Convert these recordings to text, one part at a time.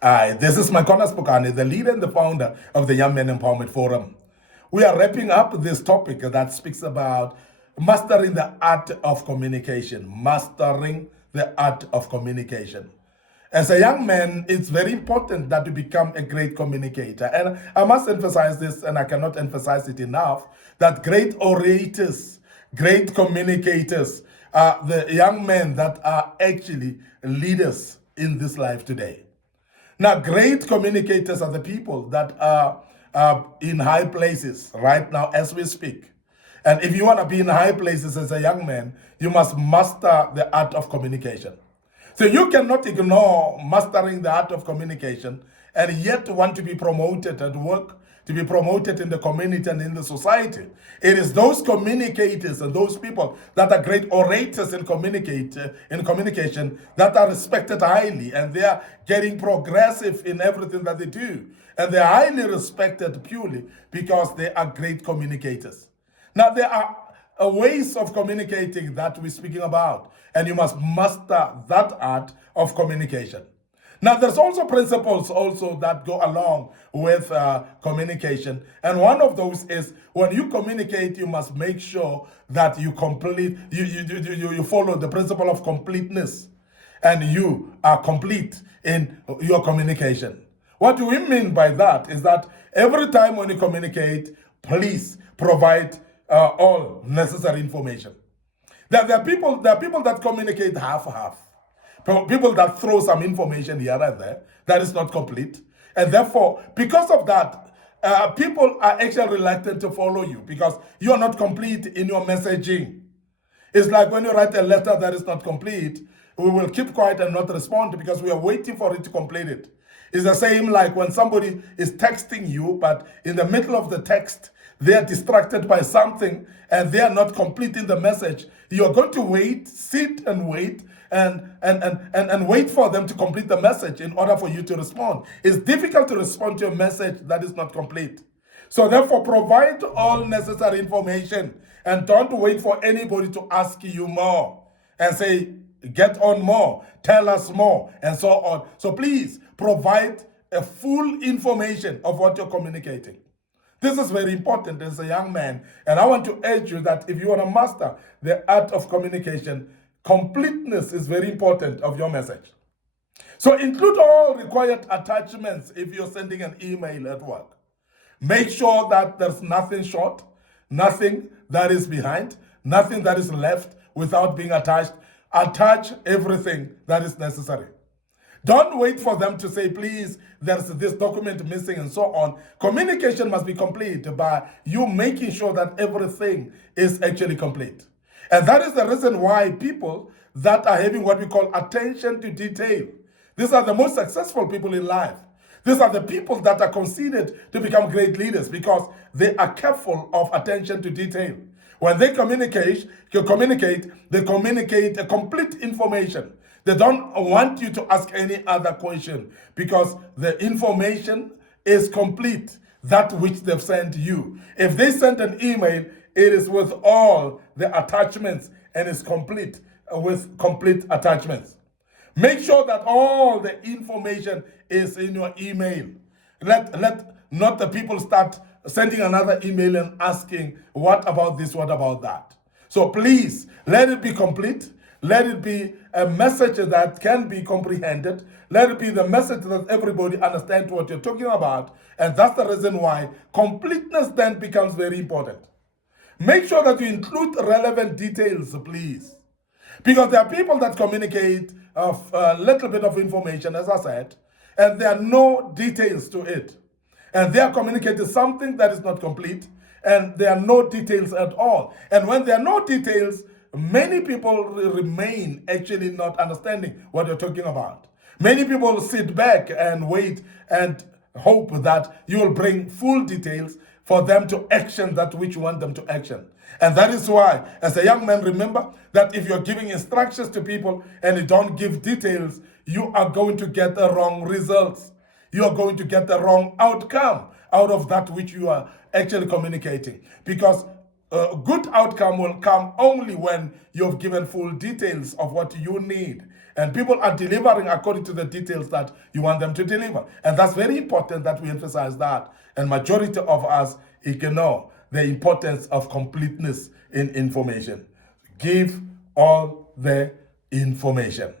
Hi, this is Micornus, Phokane, the leader and the founder of the Young Men Empowerment Forum. We are wrapping up this topic that speaks about mastering the art of communication. Mastering the art of communication. As a young man, it's very important that you become a great communicator. And I must emphasize this, and I cannot emphasize it enough, that great orators, great communicators are the young men that are actually leaders in this life today. Now, great communicators are the people that are in high places right now as we speak. And if you want to be in high places as a young man, you must master the art of communication. So you cannot ignore mastering the art of communication and yet want to be promoted at work, to be promoted in the community and in the society. It is those communicators and those people that are great orators in communication that are respected highly, and they are getting progressive in everything that they do. And they are highly respected purely because they are great communicators. Now, there are ways of communicating that we're speaking about, and you must master that art of communication. Now, there's also principles also that go along with communication, and one of those is when you communicate, you must make sure that you follow the principle of completeness, and you are complete in your communication. What do we mean by that is that every time when you communicate, please provide all necessary information. There are people that communicate half-half. People that throw some information here and there that is not complete. And therefore, because of that, people are actually reluctant to follow you because you are not complete in your messaging. It's like when you write a letter that is not complete, we will keep quiet and not respond because we are waiting for it to complete it. It's the same like when somebody is texting you, but in the middle of the text, they are distracted by something and they are not completing the message. You're going to wait, sit and wait, and wait for them to complete the message in order for you to respond. It's difficult to respond to a message that is not complete. So therefore, provide all necessary information and don't wait for anybody to ask you more and say, get on more, tell us more, and so on. So please provide a full information of what you're communicating. This is very important as a young man, and I want to urge you that if you want to master the art of communication, completeness is very important of your message. So include all required attachments if you're sending an email at work. Make sure that there's nothing short, nothing that is behind, nothing that is left without being attached. Attach everything that is necessary. Don't wait for them to say, please, there's this document missing and so on. Communication must be complete by you making sure that everything is actually complete. And that is the reason why people that are having what we call attention to detail, these are the most successful people in life. These are the people that are considered to become great leaders because they are careful of attention to detail. When they communicate a complete information. They don't want you to ask any other question because the information is complete, that which they've sent you. If they sent an email, it is with all the attachments and is complete with complete attachments. Make sure that all the information is in your email. Let not the people start sending another email and asking, what about this, what about that? So please, let it be complete. Let it be a message that can be comprehended. Let it be the message that everybody understands what you're talking about. And that's the reason why completeness then becomes very important. Make sure that you include relevant details, please. Because there are people that communicate a little bit of information, as I said, and there are no details to it. And they are communicating something that is not complete, and there are no details at all. And when there are no details, many people remain actually not understanding what you're talking about. Many people sit back and wait and hope that you will bring full details for them to action that which you want them to action. And that is why, as a young man, remember that if you're giving instructions to people and you don't give details, you are going to get the wrong results. You are going to get the wrong outcome out of that which you are actually communicating. Because a good outcome will come only when you've given full details of what you need and people are delivering according to the details that you want them to deliver. And that's very important that we emphasize that. And majority of us, you can know the importance of completeness in information. Give all the information.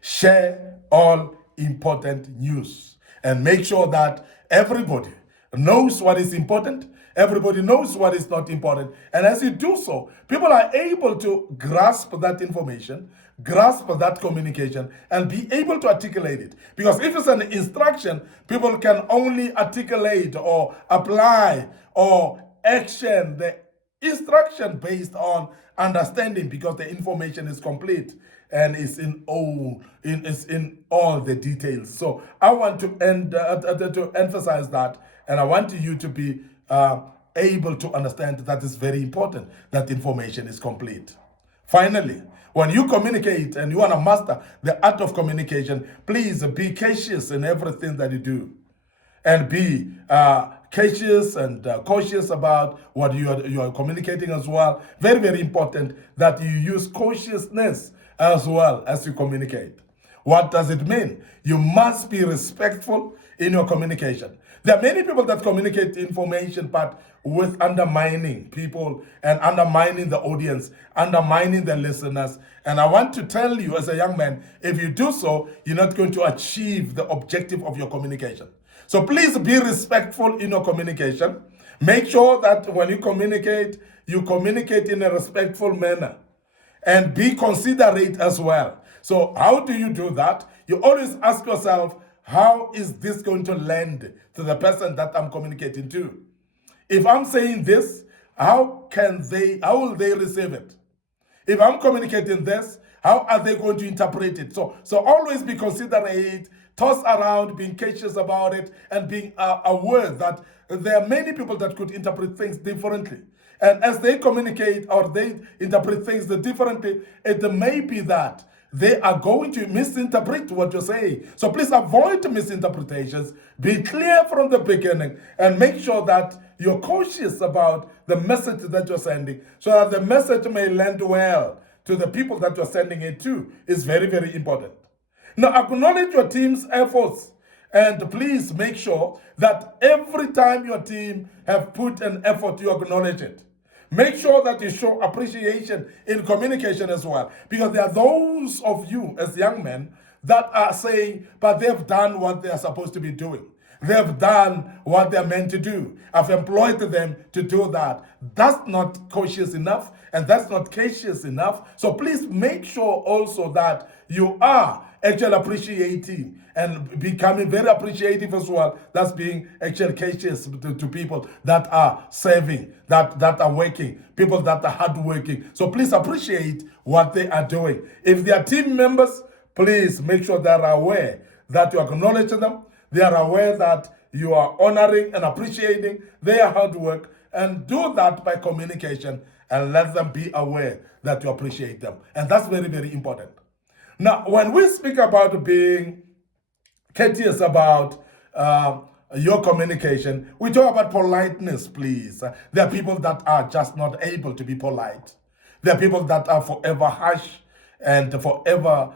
Share all important news and make sure that everybody knows what is important. Everybody knows what is not important. And as you do so, people are able to grasp that information, grasp that communication, and be able to articulate it. Because if it's an instruction, people can only articulate or apply or action the instruction based on understanding, because the information is complete and is in all the details. So I want to emphasize that, and I want you to be able to understand that it's very important that information is complete. Finally, when you communicate and you want to master the art of communication, please be cautious in everything that you do, and be cautious and cautious about what you are communicating as well. Very, very important that you use cautiousness as well as you communicate. What does it mean? You must be respectful in your communication. There are many people that communicate information, but with undermining people and undermining the audience, undermining the listeners. And I want to tell you as a young man, if you do so, you're not going to achieve the objective of your communication. So please be respectful in your communication. Make sure that when you communicate in a respectful manner, and be considerate as well. So how do you do that? You always ask yourself, how is this going to land to the person that I'm communicating to? If I'm saying this, how will they receive it? If I'm communicating this, how are they going to interpret it? So always be considerate, toss around, being cautious about it, and being aware that there are many people that could interpret things differently. And as they communicate or they interpret things differently, it may be that they are going to misinterpret what you're saying. So please avoid misinterpretations. Be clear from the beginning and make sure that you're cautious about the message that you're sending, so that the message may land well to the people that you're sending it to. Is very, very important. Now, acknowledge your team's efforts. And please make sure that every time your team have put an effort, you acknowledge it. Make sure that you show appreciation in communication as well. Because there are those of you as young men that are saying, but they've done what they're supposed to be doing. They've done what they're meant to do. I've employed them to do that. That's not cautious enough, and that's not cautious enough. So please make sure also that you are actually appreciating and becoming very appreciative as well. That's being actually cautious to people that are serving, that are working, people that are hardworking. So please appreciate what they are doing. If they are team members, please make sure they are aware that you acknowledge them. They are aware that you are honoring and appreciating their hard work, and do that by communication, and let them be aware that you appreciate them. And that's very, very important. Now, when we speak about being courteous about your communication, we talk about politeness, please. There are people that are just not able to be polite. There are people that are forever harsh and forever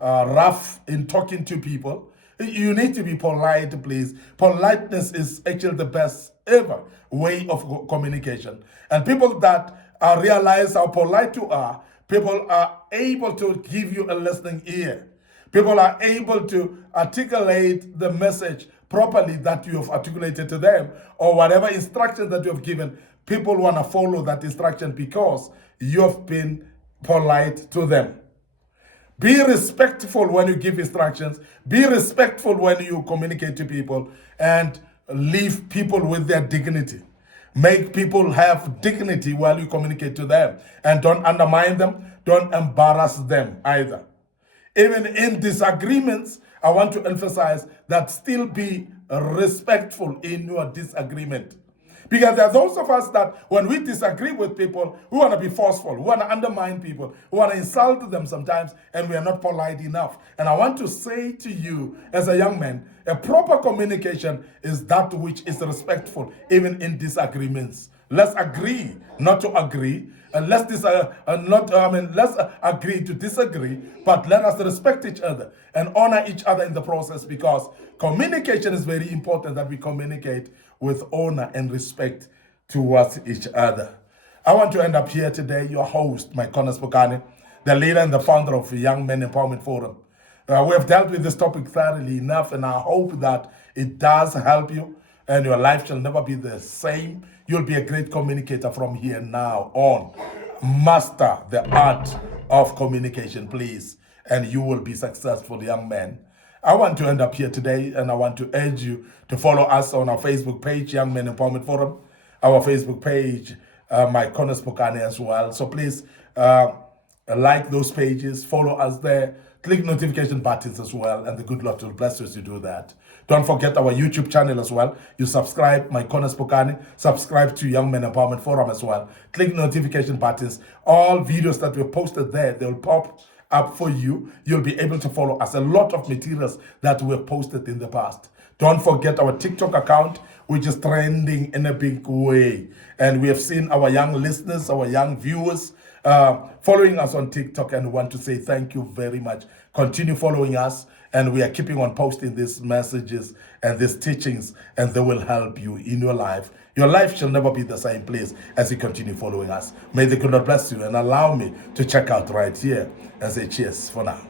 rough in talking to people. You need to be polite, please. Politeness is actually the best ever way of communication. And people that realize how polite you are, people are able to give you a listening ear. People are able to articulate the message properly that you have articulated to them, or whatever instruction that you have given. People want to follow that instruction because you have been polite to them. Be respectful when you give instructions. Be respectful when you communicate to people, and leave people with their dignity. Make people have dignity while you communicate to them, and don't undermine them. Don't embarrass them either. Even in disagreements, I want to emphasize that still be respectful in your disagreement. Because there are those of us that when we disagree with people, we want to be forceful, we want to undermine people, we want to insult them sometimes, and we are not polite enough. And I want to say to you as a young man, A proper communication is that which is respectful, even in disagreements. Let's agree not to agree, and let's agree to disagree, but let us respect each other and honor each other in the process, because communication is very important, that we communicate with honor and respect towards each other. I want to end up here today, your host, Micornus, Phokane, the leader and the founder of the Young Men Empowerment Forum. We have dealt with this topic thoroughly enough, and I hope that it does help you, and your life shall never be the same. You'll be a great communicator from here now on. Master the art of communication, please, and you will be successful, young man. I want to end up here today, and I want to urge you to follow us on our Facebook page, Young Men Empowerment Forum, our Facebook page, Micornus Phokane as well. So please like those pages, follow us there, click notification buttons as well, and the good Lord will bless you as you do that. Don't forget our YouTube channel as well. You subscribe, Micornus Phokane, subscribe to Young Men Empowerment Forum as well. Click notification buttons. All videos that we posted there, they'll pop up for you. You'll be able to follow us. A lot of materials that we've posted in the past. Don't forget our TikTok account, which is trending in a big way. And we have seen our young listeners, our young viewers, following us on TikTok, and we want to say thank you very much. Continue following us, and we are keeping on posting these messages and these teachings, and they will help you in your life. Your life shall never be the same place as you continue following us. May the good Lord bless you, and allow me to check out right here and say cheers for now.